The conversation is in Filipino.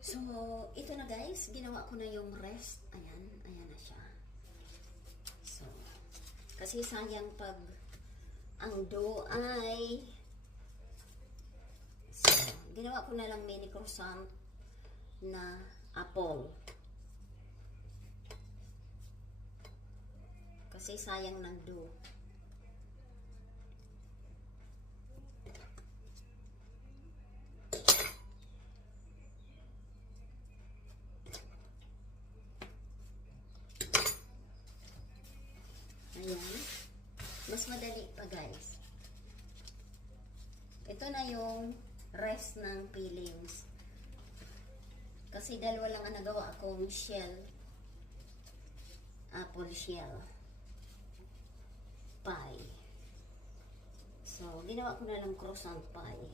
So, ito na guys, ginawa ko na yung rest. Ayan, ayan na siya. So, kasi sayang pag ang dough ay, so, ginawa ko na lang mini croissant na apple. Kasi sayang ng dough. Ayan. Mas madali pa guys. Ito na yung rest ng fillings. Kasi dalawa lang ang nagawa akong shell. Apple shell. Pie. So, ginawa ko na lang croissant pie.